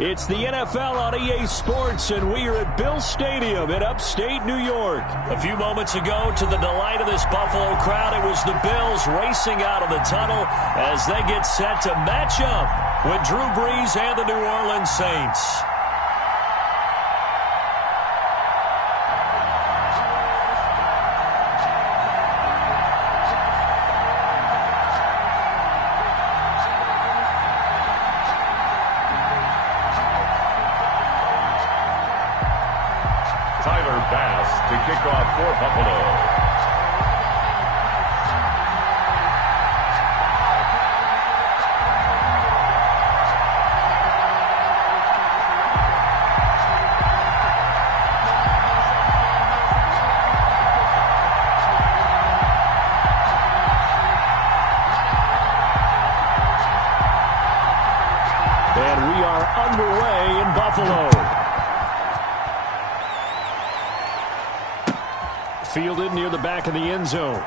It's the NFL on EA Sports, and we are at Bill Stadium in upstate New York. A few moments ago, to the delight of this Buffalo crowd, it was the Bills racing out of the tunnel as they get set to match up with Drew Brees and the New Orleans Saints. To kick off for Buffalo. And we are underway in Buffalo. Fielded near the back of the end zone.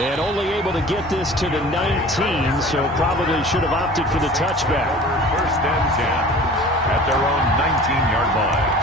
And only able to get this to the 19, so probably should have opted for the touchback. First and 10 at their own 19-yard line.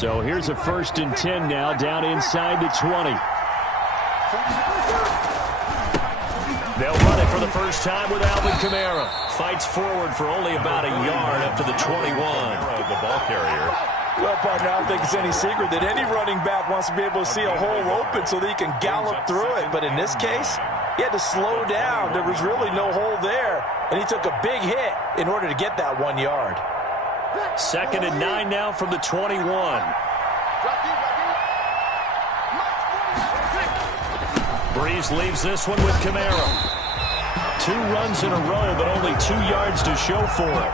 So here's a 1st and 10 now, down inside the 20. They'll run it for the first time with Alvin Kamara. Fights forward for only about a yard up to the 21. The ball carrier. Well, partner, I don't think it's any secret that any running back wants to be able to see a hole open so that he can gallop through it. But in this case, he had to slow down. There was really no hole there, and he took a big hit in order to get that 1 yard. 2nd and 9 now from the 21. Brees leaves this one with Kamara. 2 runs in a row, but only 2 yards to show for it.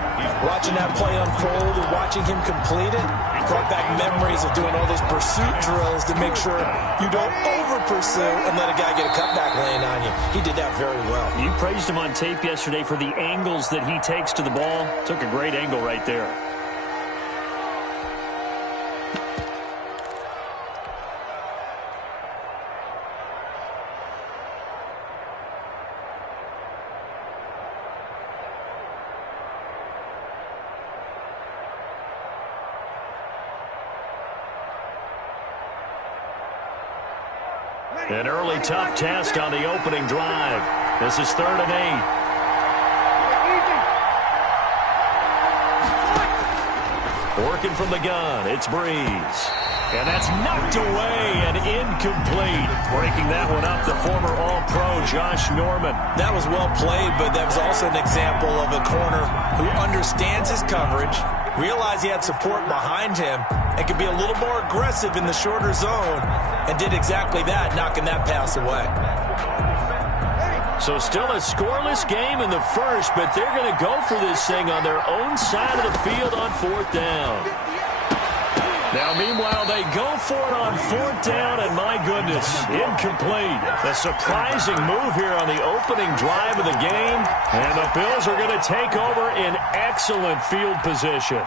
Watching that play unfold and watching him complete it brought back memories of doing all those pursuit drills to make sure you don't over-pursue and let a guy get a cutback laying on you. He did that very well. You praised him on tape yesterday for the angles that he takes to the ball. Took a great angle right there. An early tough test on the opening drive. This is 3rd and 8. Working from the gun, it's Brees. And that's knocked away and incomplete. Breaking that one up, the former All-Pro Josh Norman. That was well played, but that was also an example of a corner who understands his coverage, realized he had support behind him, and could be a little more aggressive in the shorter zone, and did exactly that, knocking that pass away. So still a scoreless game in the first, but they're going to go for this thing on their own side of the field on 4th down. Now, meanwhile, they go for it on 4th down, and my goodness, incomplete. A surprising move here on the opening drive of the game, and the Bills are going to take over in excellent field position.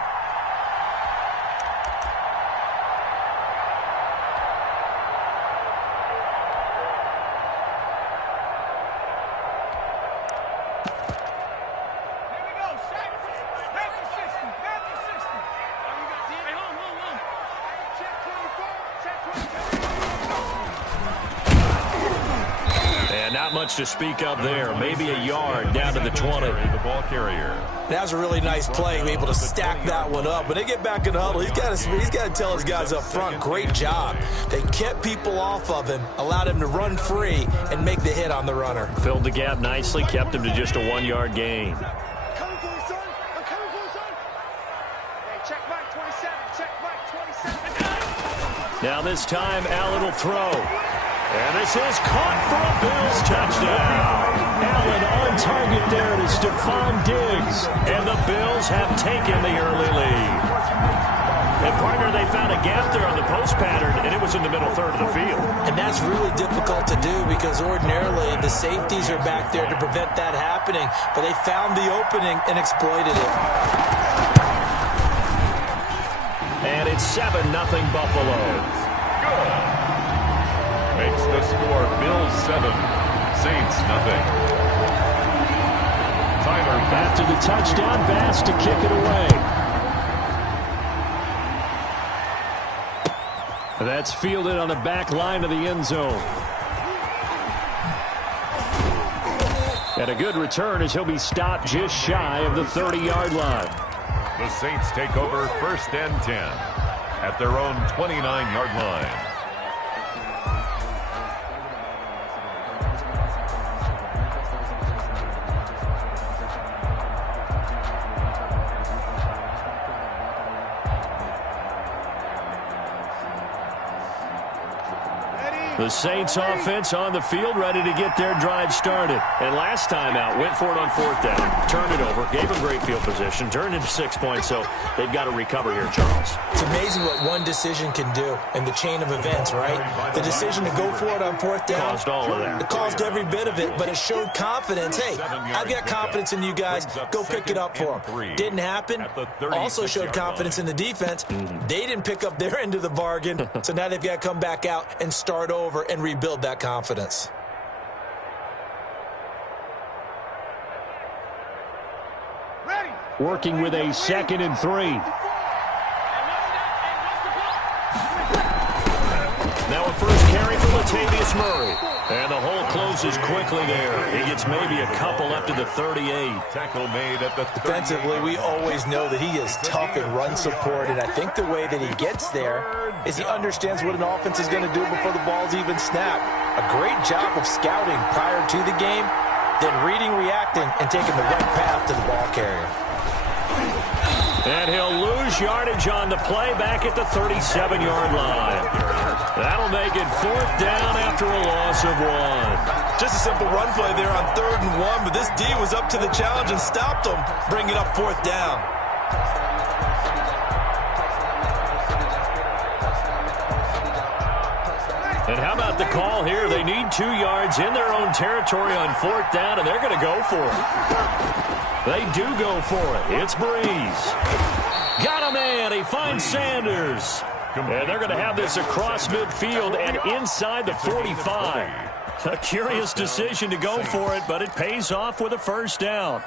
To speak of there, maybe a yard down to the 20. The ball carrier. That was a really nice play, able to stack that one up. When they get back in the huddle, he's got to tell his guys up front, great job. They kept people off of him, allowed him to run free and make the hit on the runner. Filled the gap nicely, kept him to just a 1-yard gain. Now this time, Allen will throw. And this is caught for a Bills touchdown. Allen on target there to Stephon Diggs. And the Bills have taken the early lead. And, partner, they found a gap there on the post pattern, and it was in the middle third of the field. And that's really difficult to do because ordinarily the safeties are back there to prevent that happening. But they found the opening and exploited it. And it's 7-0 Buffalo. Good. Makes the score Bills 7, Saints nothing. Tyler after the touchdown, Bass to kick it away. That's fielded on the back line of the end zone. And a good return as he'll be stopped just shy of the 30-yard line. The Saints take over 1st and 10 at their own 29-yard line. The Saints offense on the field, ready to get their drive started. And last time out, went for it on 4th down, turned it over, gave them great field position, turned into 6 points, so they've got to recover here, Charles. It's amazing what one decision can do in the chain of events, right? The decision to go for it on 4th down. Caused all of that. It caused every bit of it, but it showed confidence. Hey, I've got confidence in you guys. Go pick it up for them. Didn't happen. Also showed confidence in the defense. They didn't pick up their end of the bargain, so now they've got to come back out and start over and rebuild that confidence. Working with a 2nd and 3. Now a first carry for Latavius Murray. And the hole closes quickly there. He gets maybe a couple up to the 38. Tackle made at the 38. Defensively, we always know that he is tough in run support, and I think the way that he gets there is he understands what an offense is going to do before the ball's even snapped. A great job of scouting prior to the game, then reading, reacting, and taking the right path to the ball carrier. And he'll lose yardage on the play back at the 37-yard line. That'll make it 4th down after a loss of 1. Just a simple run play there on 3rd and 1, but this D was up to the challenge and stopped him, bringing up 4th down. And how about the call here? They need 2 yards in their own territory on 4th down, and they're going to go for it. They do go for it. It's Breeze. Got a man. He finds Sanders. And they're going to have this across midfield and inside the 45. A curious decision to go for it, but it pays off with a 1st down.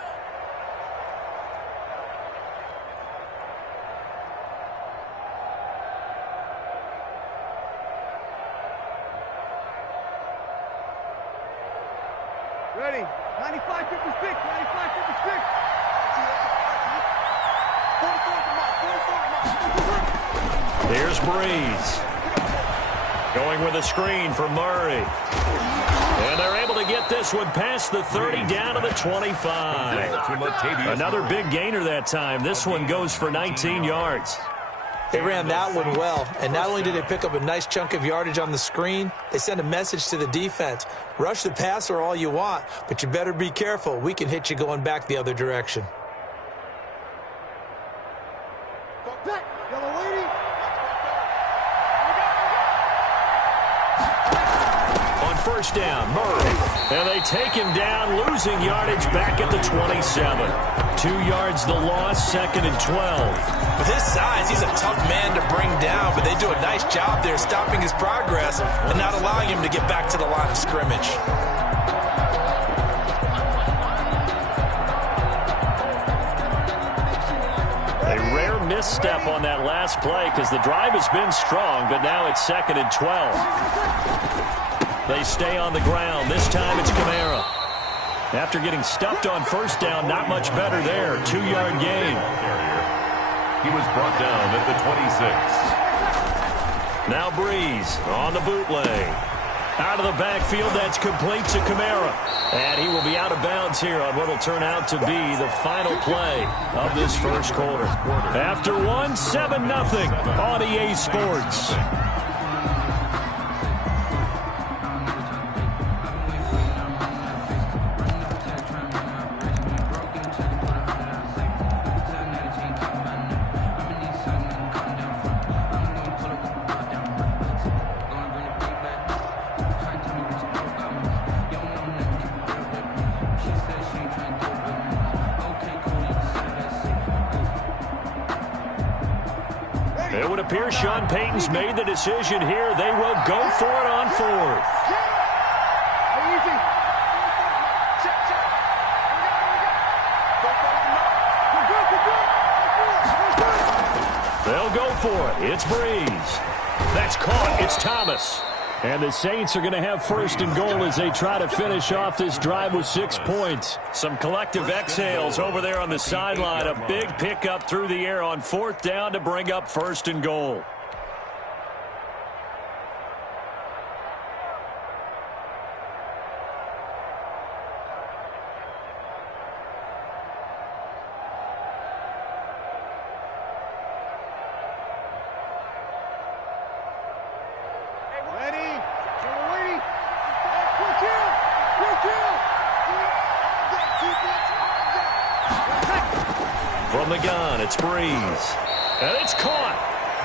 Ready. 95-56. 95-56. Here's Breeze. Going with a screen for Murray. And they're able to get this one past the 30 down to the 25. Another big gainer that time. This one goes for 19 yards. They ran that one well, and not only did they pick up a nice chunk of yardage on the screen, they sent a message to the defense. Rush the passer all you want, but you better be careful. We can hit you going back the other direction. On 1st down, Murray. And they take him down, losing yardage back at the 27. 2 yards the loss, 2nd and 12. With his size, he's a tough man to bring down, but they do a nice job there stopping his progress and not allowing him to get back to the line of scrimmage. A rare misstep on that last play because the drive has been strong, but now it's 2nd and 12. They stay on the ground. This time it's Kamara. After getting stuffed on 1st down, not much better there. 2-yard gain. He was brought down at the 26. Now Breeze on the bootleg. Out of the backfield, that's complete to Kamara. And he will be out of bounds here on what will turn out to be the final play of this first quarter. After 7-0 on EA Sports. So it appears Sean Payton's made the decision here. They will go for it on fourth. They'll go for it. It's Breeze. That's caught. It's Thomas. And the Saints are going to have first and goal as they try to finish off this drive with 6 points. Some collective exhales over there on the sideline. A big pickup through the air on fourth down to bring up first and goal. From the gun, it's Breeze. And it's caught.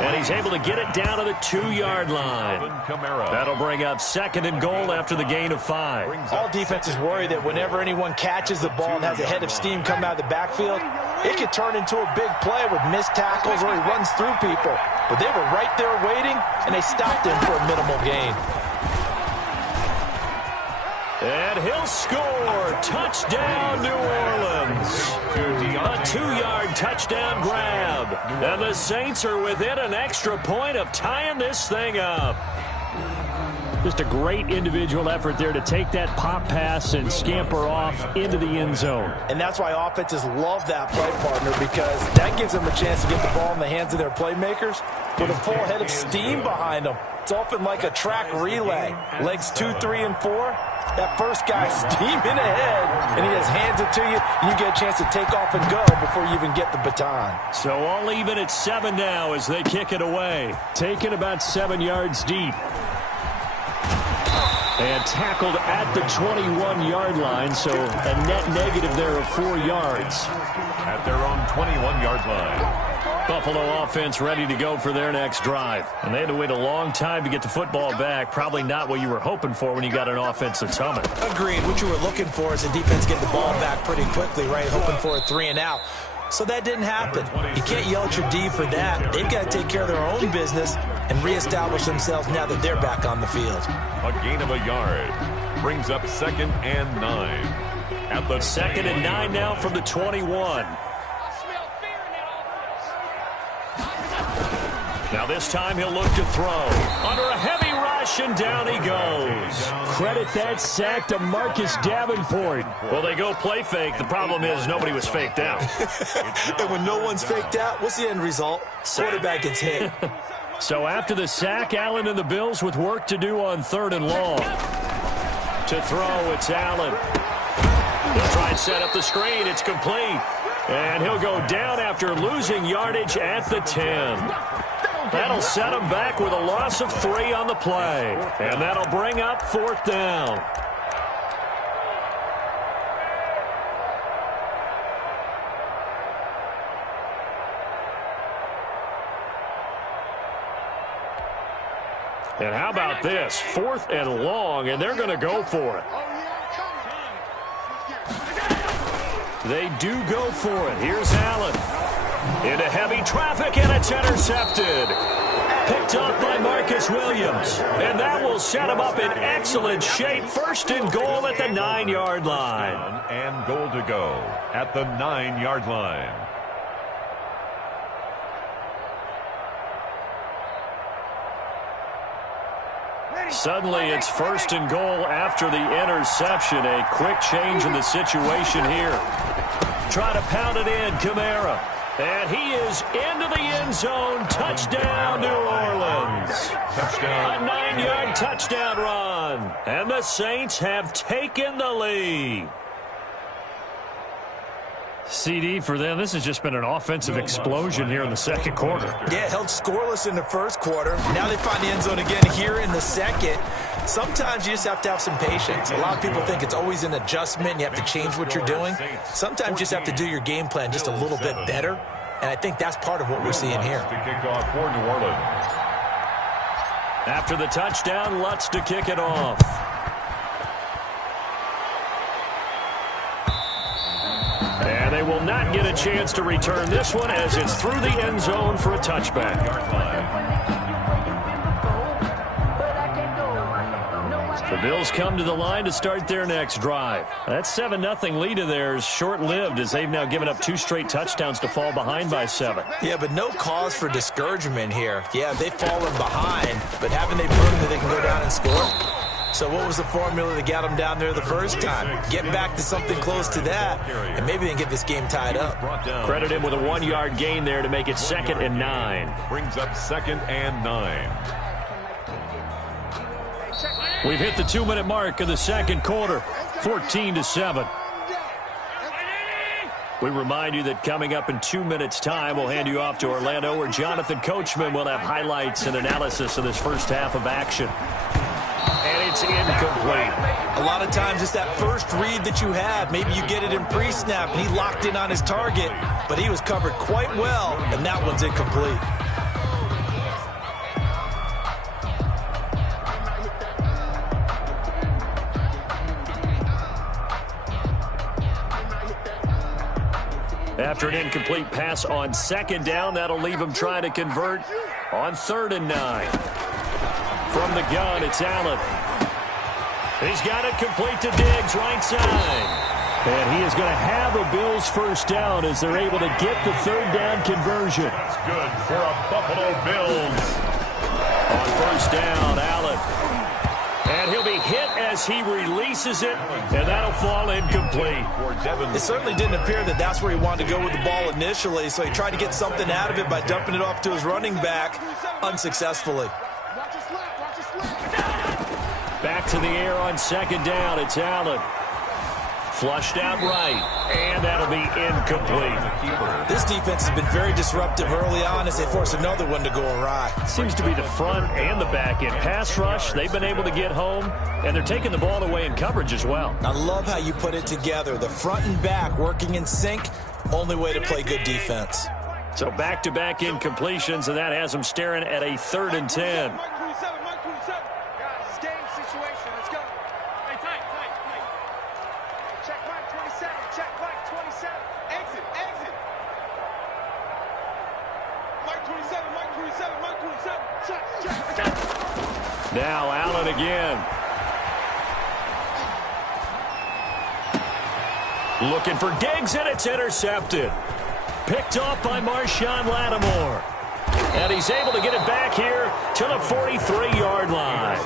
And he's able to get it down to the 2-yard line. That'll bring up second and goal after the gain of 5. All defenses worry that whenever anyone catches the ball and has a head of steam come out of the backfield, it could turn into a big play with missed tackles or he runs through people. But they were right there waiting, and they stopped him for a minimal gain. And he'll score. Touchdown, New Orleans. A 2-yard touchdown grab. And the Saints are within an extra point of tying this thing up. Just a great individual effort there to take that pop pass and scamper off into the end zone. And that's why offenses love that play, partner, because that gives them a chance to get the ball in the hands of their playmakers with a full head of steam behind them. It's often like a track relay. Legs 2, 3, and 4. That first guy steaming ahead, and he just hands it to you, and you get a chance to take off and go before you even get the baton. So all even at 7 now as they kick it away. Taken about 7 yards deep. And tackled at the 21-yard line, so a net negative there of 4 yards. At their own 21-yard line. Buffalo offense ready to go for their next drive. And they had to wait a long time to get the football back. Probably not what you were hoping for when you got an offense that's humming. Agreed. What you were looking for is the defense get the ball back pretty quickly, right? Hoping for a 3 and out. So that didn't happen. You can't yell at your D for that. They've got to take care of their own business and reestablish themselves now that they're back on the field. A gain of a yard brings up 2nd and 9. At the 2nd and 9 now from the 21. Now this time he'll look to throw. Under a heavy rush, and down he goes. Credit that sack to Marcus Davenport. Well, they go play fake. The problem is nobody was faked out. And when no one's faked out, what's the end result? Quarterback gets hit. So after the sack, Allen and the Bills with work to do on 3rd and long. To throw, it's Allen. He'll try and set up the screen. It's complete. And he'll go down after losing yardage at the 10. That'll set him back with a loss of 3 on the play. And that'll bring up 4th down. And how about this? 4th and long, and they're going to go for it. They do go for it. Here's Allen. Into heavy traffic, and it's intercepted. Picked up by Marcus Williams. And that will set him up in excellent shape. 1st and goal at the 9-yard line. And goal to go at the 9-yard line. Suddenly it's 1st and goal after the interception. A quick change in the situation here. Try to pound it in, Kamara. And he is into the end zone. Touchdown, New Orleans. Touchdown. A 9-yard touchdown run. And the Saints have taken the lead. CD for them. This has just been an offensive explosion here in the 2nd quarter. Yeah, held scoreless in the 1st quarter. Now they find the end zone again here in the 2nd. Sometimes you just have to have some patience. A lot of people think it's always an adjustment. You have to change what you're doing. Sometimes you just have to do your game plan just a little bit better. And I think that's part of what we're seeing here. To kick off for New Orleans. After the touchdown, Lutz to kick it off. And they will not get a chance to return this one as it's through the end zone for a touchback. The Bills come to the line to start their next drive. That 7-0 lead of theirs short-lived as they've now given up 2 straight touchdowns to fall behind by 7. Yeah, but no cause for discouragement here. Yeah, they've fallen behind, but haven't they proven that they can go down and score? So what was the formula that got them down there the first time? Get back to something close to that, and maybe they can get this game tied up. Credit him with a 1-yard gain there to make it 2nd and 9. Brings up 2nd and 9. We've hit the 2-minute mark of the second quarter, 14-7. We remind you that coming up in 2 minutes' time, we'll hand you off to Orlando, where Jonathan Coachman will have highlights and analysis of this first half of action. And it's incomplete. A lot of times it's that first read that you have. Maybe you get it in pre-snap, and he locked in on his target, but he was covered quite well, and that one's incomplete. After an incomplete pass on 2nd down, that'll leave him trying to convert on 3rd and 9. From the gun, it's Allen. He's got it complete to Diggs, right side. And he is going to have a Bills first down as they're able to get the 3rd down conversion. That's good for a Buffalo Bills. On 1st down, Allen. And he'll be hit as he releases it, and that'll fall incomplete. It certainly didn't appear that that's where he wanted to go with the ball initially, so he tried to get something out of it by dumping it off to his running back unsuccessfully. Back to the air on 2nd down. It's Allen. Flushed out right, and that'll be incomplete. This defense has been very disruptive early on as they force another one to go awry. Seems to be the front and the back end. Pass rush, they've been able to get home, and they're taking the ball away in coverage as well. I love how you put it together. The front and back working in sync, only way to play good defense. So back-to-back incompletions, and that has them staring at a 3rd and 10. Now Allen again. Looking for Diggs, and it's intercepted. Picked off by Marshawn Lattimore. And he's able to get it back here to the 43-yard line.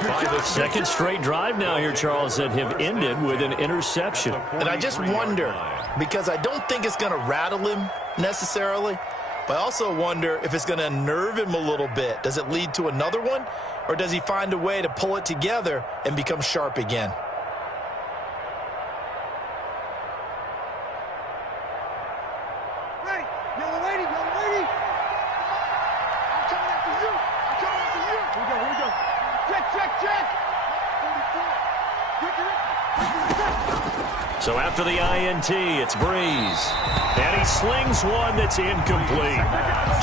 The 2nd straight drive now here, Charles, that have ended with an interception. And I just wonder, because I don't think it's going to rattle him necessarily, but I also wonder if it's going to unnerve him a little bit. Does it lead to another one, or does he find a way to pull it together and become sharp again? Ready. Yellow lady. I'm coming after you. Here we go. Check. 44. So after the INT, it's Breeze. And he slings one that's incomplete.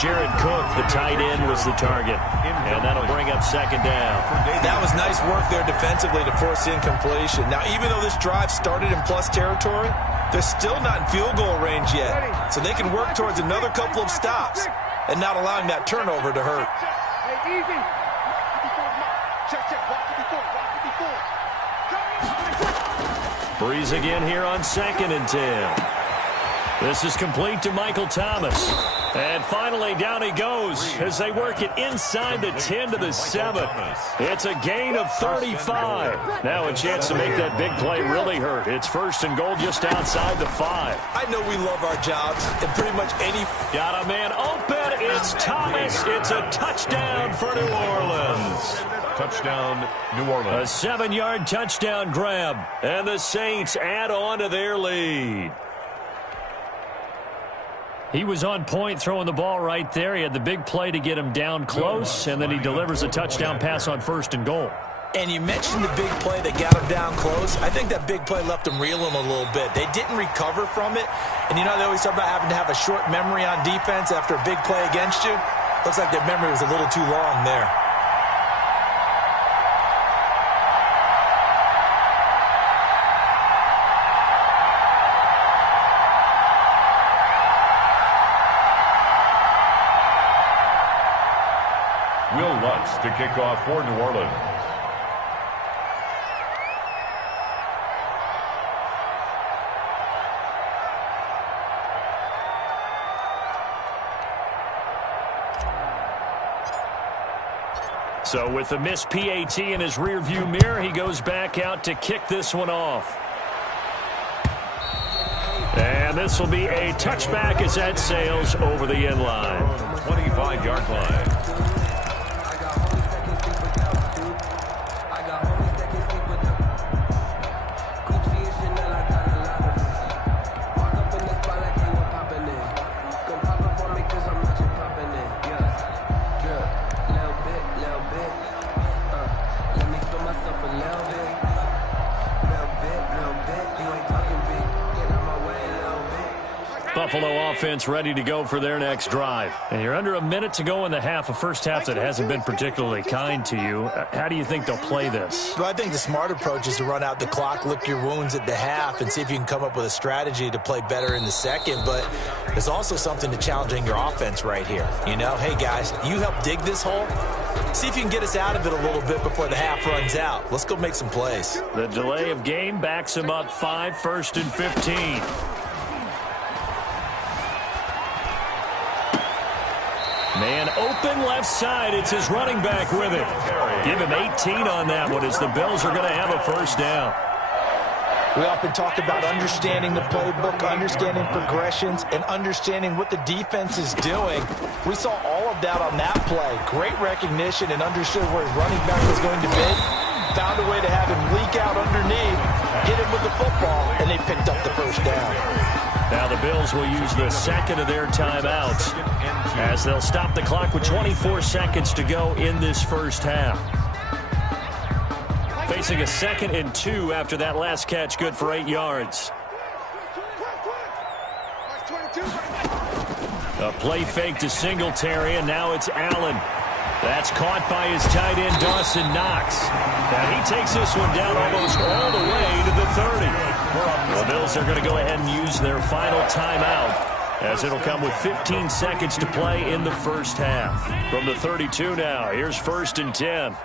Jared Cook, the tight end, was the target. And that'll bring up 2nd down. That was nice work there defensively to force incompletion. Now, even though this drive started in plus territory, they're still not in field goal range yet. So they can work towards another couple of stops and not allowing that turnover to hurt. Hey, easy. Check. Block 54. Breeze again here on 2nd and 10. This is complete to Michael Thomas. And finally, down he goes as they work it inside the 10 to the 7. It's a gain of 35. Now a chance to make that big play really hurt. It's 1st and goal just outside the 5. I know we love our jobs, and pretty much any... Got a man open. It's Thomas. It's a touchdown for New Orleans. Touchdown, New Orleans. A 7-yard touchdown grab. And the Saints add on to their lead. He was on point throwing the ball right there. He had the big play to get him down close, and then he delivers a touchdown pass on 1st and goal. And you mentioned the big play that got him down close. I think that big play left him reeling a little bit. They didn't recover from it. And you know, they always talk about having to have a short memory on defense after a big play against you. Looks like their memory was a little too long there. Lutz to kick off for New Orleans. So with the missed PAT in his rearview mirror, he goes back out to kick this one off. And this will be a touchback as that sails over the end line. 25-yard line. Buffalo offense ready to go for their next drive. And you're under a minute to go in the half, a first half that hasn't been particularly kind to you. How do you think they'll play this? Well, I think the smart approach is to run out the clock, lick your wounds at the half, and see if you can come up with a strategy to play better in the second. But there's also something to challenging your offense right here. You know, hey, guys, you help dig this hole. See if you can get us out of it a little bit before the half runs out. Let's go make some plays. The delay of game backs him up 5, 1st and 15. Man open left side. It's his running back with it. Give him 18 on that one as the Bills are going to have a first down. We often talk about understanding the playbook, understanding progressions, and understanding what the defense is doing. We saw all of that on that play. Great recognition and understood where his running back was going to be. Found a way to have him leak out underneath, hit him with the football, and they picked up the first down. Now the Bills will use the second of their timeouts as they'll stop the clock with 24 seconds to go in this first half. Facing a 2nd and 2 after that last catch, good for 8 yards. A play fake to Singletary, and now it's Allen. That's caught by his tight end, Dawson Knox. And he takes this one down almost all the way to the 30. The Bills are going to go ahead and use their final timeout, as it'll come with 15 seconds to play in the first half. From the 32 now, here's 1st and 10.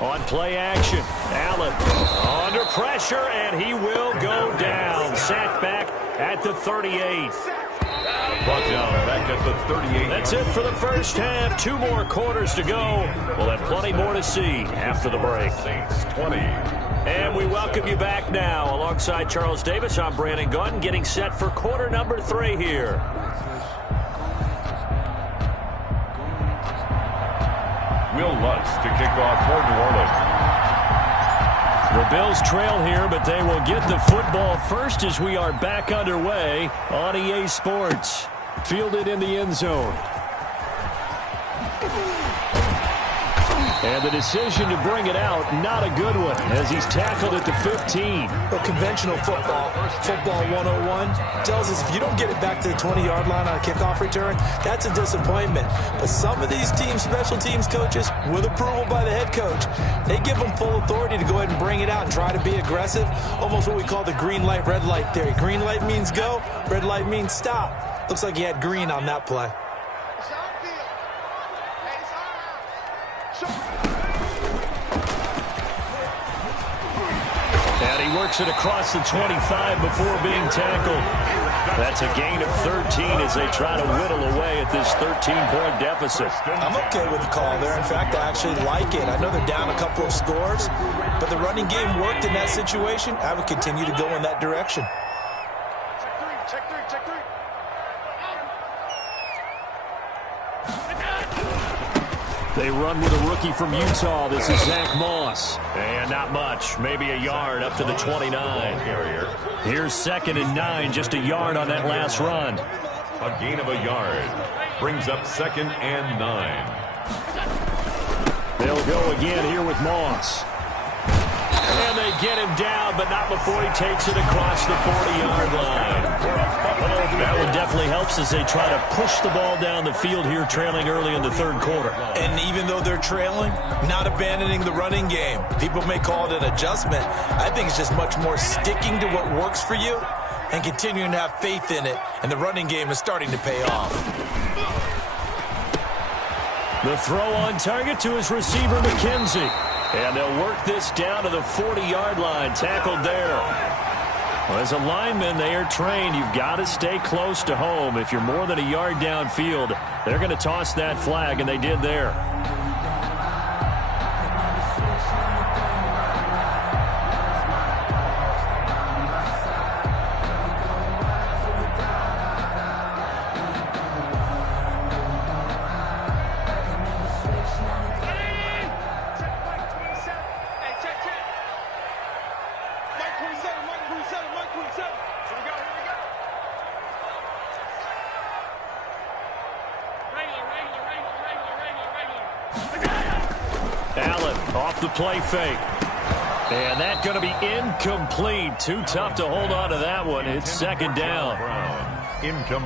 On play action, Allen under pressure, and he will go down. Sacked back at the 38. Brought down back at the 38. That's it for the first half. 2 more quarters to go. We'll have plenty more to see after the break. Saints 20. And we welcome you back now. Alongside Charles Davis, I'm Brandon Gunn, getting set for quarter number 3 here. Will Lutz to kick off for New Orleans. The Bills trail here, but they will get the football first as we are back underway on EA Sports. Fielded in the end zone. And the decision to bring it out, not a good one, as he's tackled at the 15. Well, conventional football 101, tells us if you don't get it back to the 20-yard line on a kickoff return, that's a disappointment. But some of these teams, special teams coaches, with approval by the head coach, they give them full authority to go ahead and bring it out and try to be aggressive, almost what we call the green light, red light theory. Green light means go, red light means stop. Looks like he had green on that play. And he works it across the 25 before being tackled. That's a gain of 13 as they try to whittle away at this 13-point deficit. I'm okay with the call there. In fact, I actually like it. I know they're down a couple of scores, but the running game worked in that situation. I would continue to go in that direction. Check three. They run with a rookie from Utah. This is Zach Moss. And not much, maybe a yard up to the 29. Here's 2nd and 9, just a yard on that last run. A gain of a yard brings up 2nd and 9. They'll go again here with Moss. And they get him down, but not before he takes it across the 40-yard line. That one definitely helps as they try to push the ball down the field here, trailing early in the 3rd quarter. And even though they're trailing, not abandoning the running game. People may call it an adjustment. I think it's just much more sticking to what works for you and continuing to have faith in it. And the running game is starting to pay off. The throw on target to his receiver, McKenzie. And they'll work this down to the 40-yard line. Tackled there. Well, as a lineman, they are trained. You've got to stay close to home. If you're more than a yard downfield, they're going to toss that flag, and they did there. Allen off the play fake. And that's going to be incomplete. Too tough to hold on to that one. It's second down.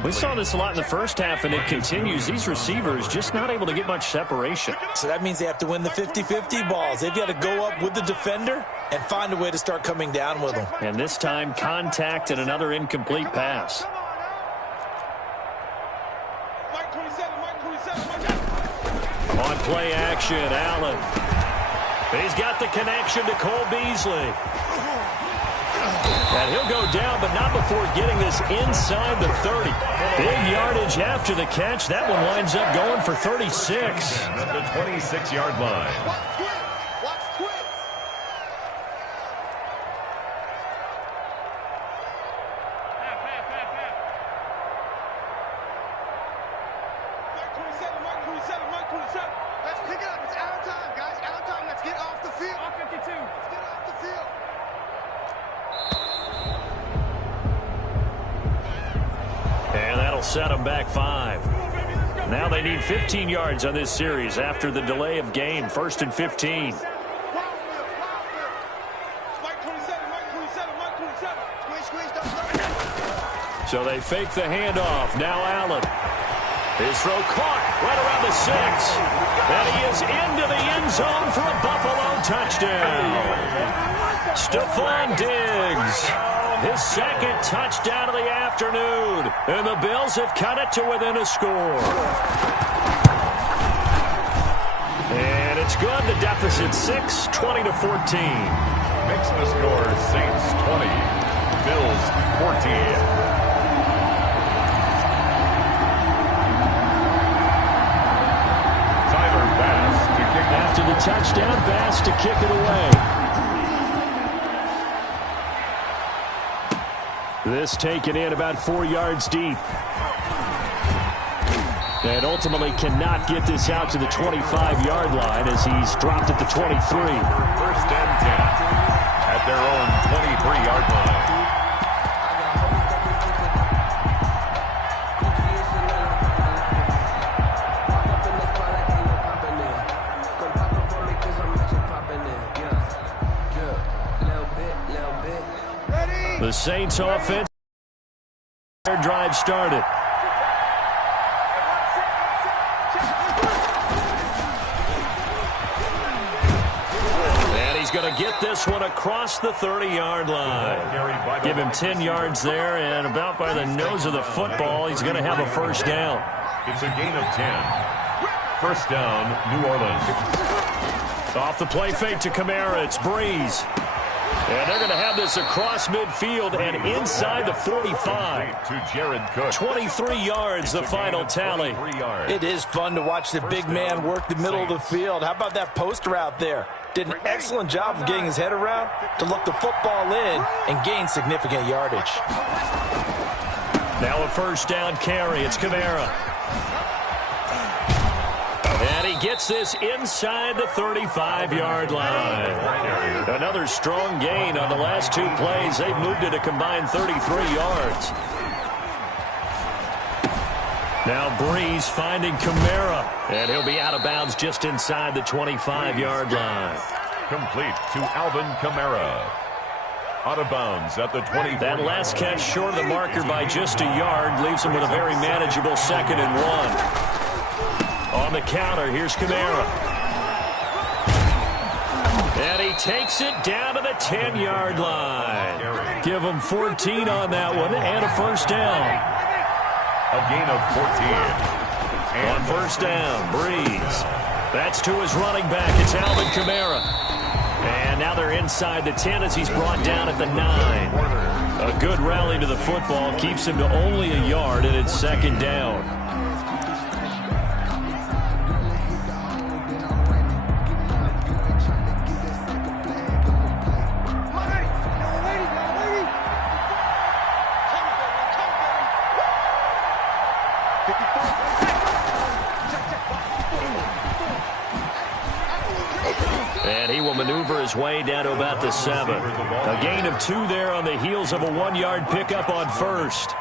We saw this a lot in the first half, and it continues. These receivers just not able to get much separation. So that means they have to win the 50-50 balls. They've got to go up with the defender and find a way to start coming down with them. And this time, contact and another incomplete pass. On play action, Allen. He's got the connection to Cole Beasley. And he'll go down, but not before getting this inside the 30. Big yardage after the catch. That one winds up going for 36. At the 26-yard line. Let's pick it up. It's out of time, guys. Out of time. Let's get off the field. 52. Let's get off the field. And that'll set them back 5. Now they need 15 yards on this series after the delay of game. 1st and 15. So they fake the handoff. Now Allen. His throw caught right around the 6. And he is into the end zone for a Buffalo touchdown. Stephon Diggs. His second touchdown of the afternoon. And the Bills have cut it to within a score. And it's good. The deficit 6, 20-14. Makes the score Saints 20, Bills 14. After the touchdown, Bass to kick it away. This taken in about 4 yards deep. And ultimately cannot get this out to the 25-yard line as he's dropped at the 23. 1st and 10 at their own 23-yard line. The Saints offense, their drive started. And he's going to get this one across the 30-yard line. Give him 10 yards there, and about by the nose of the football, he's going to have a first down. It's a gain of 10. 1st down, New Orleans. Off the play fake to Kamara, it's Breeze. And they're going to have this across midfield and inside the 45. To Jared Cook. 23 yards, the final tally. It is fun to watch the big man work the middle of the field. How about that post route there? Did an excellent job of getting his head around to look the football in and gain significant yardage. Now a first down carry. It's Kamara. And he gets this inside the 35-yard line. Another strong gain on the last 2 plays. They've moved it a combined 33 yards. Now Breeze finding Kamara. And he'll be out of bounds just inside the 25-yard line. Complete to Alvin Kamara. Out of bounds at the 20. That last catch short of the marker by just a yard leaves him with a very manageable 2nd and 1. On the counter, here's Kamara. And he takes it down to the 10-yard line. Give him 14 on that one and a first down. A gain of 14. On first down, Breeze. That's to his running back. It's Alvin Kamara. And now they're inside the 10 as he's brought down at the 9. A good rally to the football keeps him to only a yard, and it's second down. And he will maneuver his way down to about the 7. A gain of 2 there on the heels of a 1-yard pickup on first.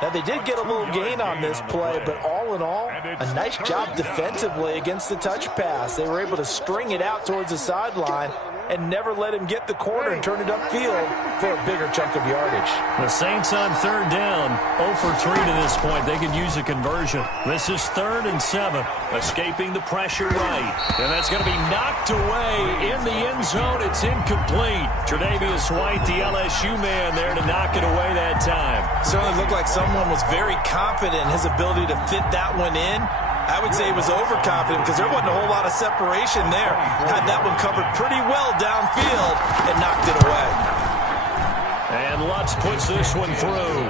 Now, they did get a little gain on this play, but all in all, a nice job defensively against the touch pass. They were able to string it out towards the sideline and never let him get the corner and turn it upfield for a bigger chunk of yardage. The Saints on third down, 0 for 3 to this point. They could use a conversion. This is 3rd and 7, escaping the pressure right. And that's going to be knocked away in the end zone. It's incomplete. Tre'Davious White, the LSU man, there to knock it away that time. Certainly looked like someone was very confident in his ability to fit that one in. I would say he was overconfident because there wasn't a whole lot of separation there. Had that one covered pretty well downfield and knocked it away. And Lutz puts this one through.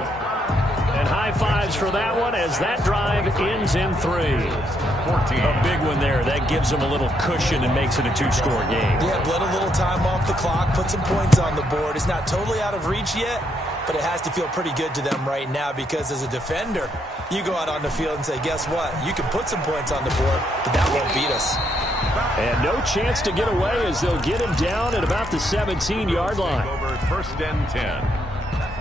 And high fives for that one as that drive ends in 3. A big one there. That gives them a little cushion and makes it a 2-score game. Yeah, bled a little time off the clock, put some points on the board. It's not totally out of reach yet, but it has to feel pretty good to them right now because as a defender, you go out on the field and say, guess what? You can put some points on the board, but that won't beat us. And no chance to get away as they'll get him down at about the 17-yard line. Over 1st and 10.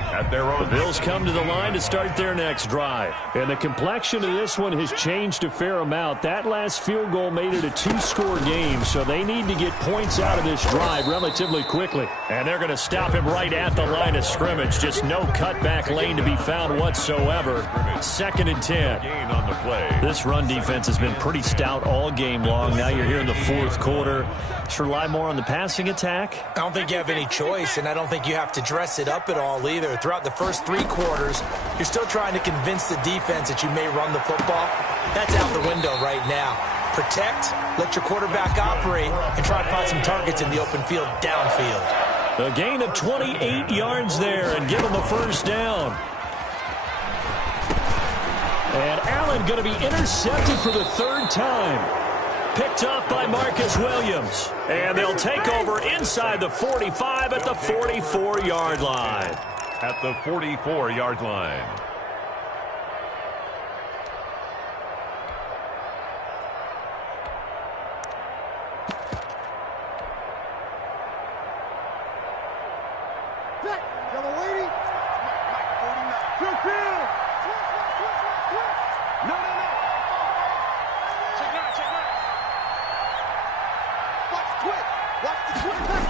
At their own. The Bills come to the line to start their next drive. And the complexion of this one has changed a fair amount. That last field goal made it a 2-score game, so they need to get points out of this drive relatively quickly. And they're going to stop him right at the line of scrimmage. Just no cutback lane to be found whatsoever. 2nd and 10. Gain on the play. This run defense has been pretty stout all game long. Now you're here in the 4th quarter. Should rely more on the passing attack? I don't think you have any choice, and I don't think you have to dress it up at all either. Throughout the first 3 quarters, you're still trying to convince the defense that you may run the football. That's out the window right now. Protect, let your quarterback operate, and try to find some targets in the open field downfield. A gain of 28 yards there and give them the first down. And Allen going to be intercepted for the 3rd time. Picked off by Marcus Williams. And they'll take over inside the 45 at the 44-yard line. At the 44-yard line. Yellow lady. No. Check now. Watch the twist.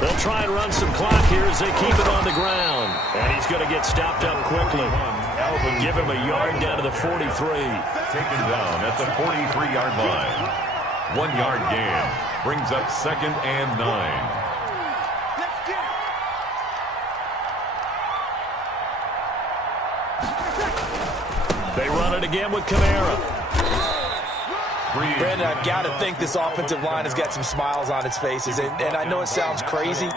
They'll try and run some clock here as they keep it on the ground. And he's going to get stopped up quickly. Give him a yard down to the 43. Taken down at the 43-yard line. 1-yard gain. Brings up 2nd and 9. They run it again with Kamara. Brandon, I've got to think this offensive line has got some smiles on its faces. And I know it sounds crazy,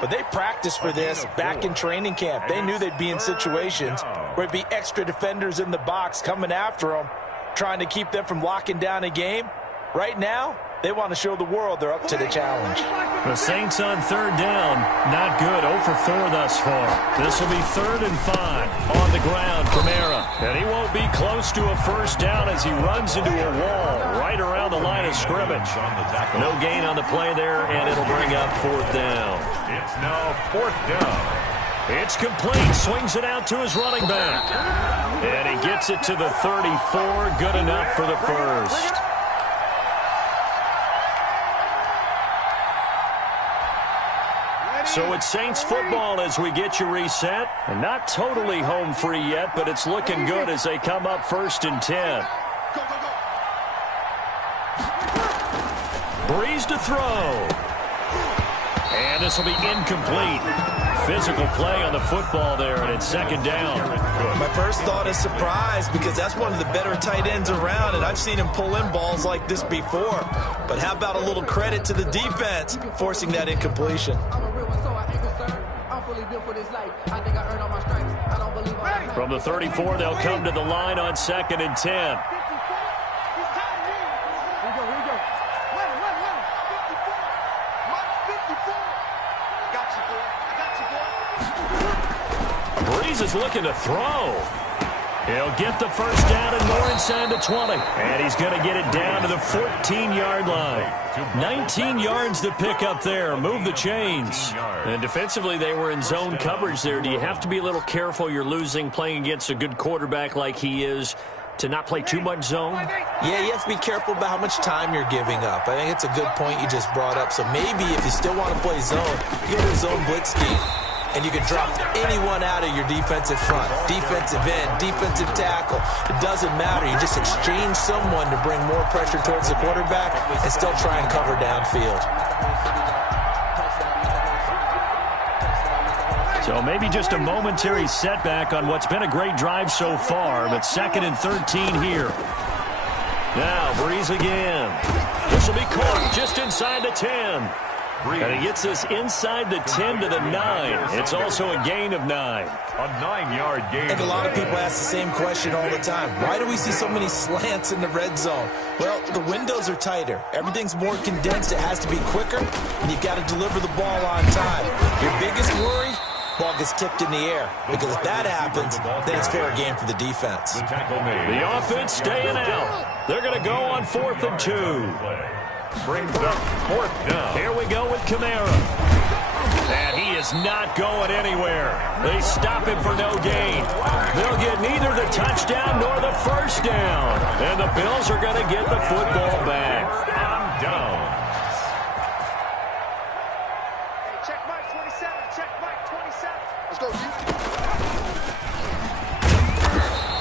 but they practiced for this back in training camp. They knew they'd be in situations where it'd be extra defenders in the box coming after them, trying to keep them from locking down a game. Right now, they want to show the world they're up to the challenge. The Saints on 3rd down. Not good. 0 for 4 thus far. This will be 3rd and 5. On the ground, Kamara. And he won't be close to a first down as he runs into a wall right around the line of scrimmage. No gain on the play there, and it'll bring up 4th down. It's now 4th down. It's complete. Swings it out to his running back. And he gets it to the 34. Good enough for the first. So it's Saints football as we get you reset. And not totally home free yet, but it's looking good as they come up 1st and 10. Breeze to throw. And this will be incomplete. Physical play on the football there, and it's second down. My first thought is surprise, because that's one of the better tight ends around, and I've seen him pull in balls like this before. But how about a little credit to the defense forcing that incompletion? From the 34, they'll come to the line on 2nd and 10. Breeze is looking to throw. He'll get the first down and more inside the 20. And he's going to get it down to the 14-yard line. 19 yards to pick up there. Move the chains. And defensively, they were in zone coverage there. Do you have to be a little careful? You're losing playing against a good quarterback like he is to not play too much zone? Yeah, you have to be careful about how much time you're giving up. I think it's a good point you just brought up. So maybe if you still want to play zone, you go to a zone blitz scheme. And you can drop anyone out of your defensive front, defensive end, defensive tackle. It doesn't matter. You just exchange someone to bring more pressure towards the quarterback and still try and cover downfield. So maybe just a momentary setback on what's been a great drive so far, but 2nd and 13 here. Now, Breeze again. This will be caught just inside the 10. And he gets this inside the 10 to the 9. It's also a gain of 9. A 9-yard gain. I think a lot of people ask the same question all the time. Why do we see so many slants in the red zone? Well, the windows are tighter. Everything's more condensed. It has to be quicker, and you've got to deliver the ball on time. Your biggest worry? Ball gets tipped in the air. Because if that happens, then it's fair game for the defense. The offense staying out. They're going to go on 4th and 2. Brings up 4th down. Here we go with Kamara. And he is not going anywhere. They stop him for no gain. They'll get neither the touchdown nor the first down. And the Bills are going to get the football back. On down. Hey, check Mike 27. Check Mike 27. Let's go, G.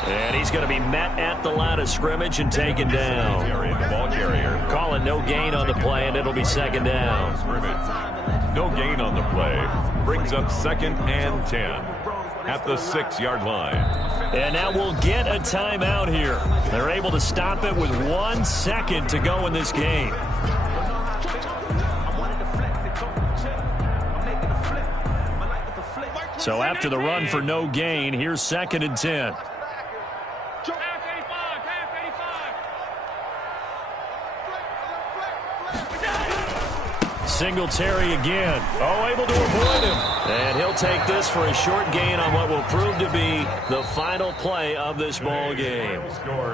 And he's going to be met at the line of scrimmage and taken down. Ball carrier. Call it no gain on the play, and it'll be 2nd down. No gain on the play. Brings up 2nd and 10 at the 6-yard line. And now we'll get a timeout here. They're able to stop it with 1 second to go in this game. So after the run for no gain, here's 2nd and 10. Singletary again. Oh, able to avoid him. And he'll take this for a short gain on what will prove to be the final play of this ball game.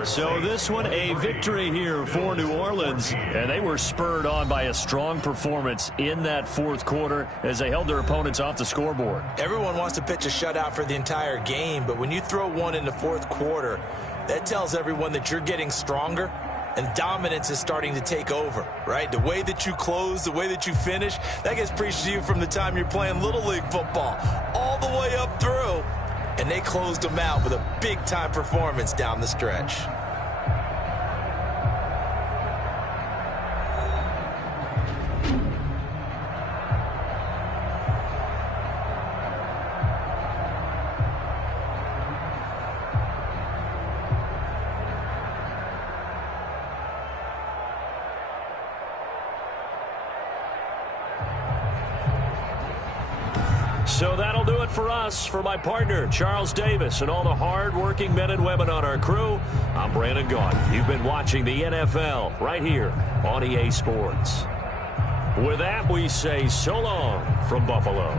So this one, a victory here for New Orleans. And they were spurred on by a strong performance in that 4th quarter as they held their opponents off the scoreboard. Everyone wants to pitch a shutout for the entire game, but when you throw one in the 4th quarter, that tells everyone that you're getting stronger. And dominance is starting to take over, right? The way that you close, the way that you finish, that gets preached to you from the time you're playing Little League football all the way up through. And they closed them out with a big-time performance down the stretch. So that'll do it for us. For my partner, Charles Davis, and all the hard-working men and women on our crew, I'm Brandon Gaudin. You've been watching the NFL right here on EA Sports. With that, we say so long from Buffalo.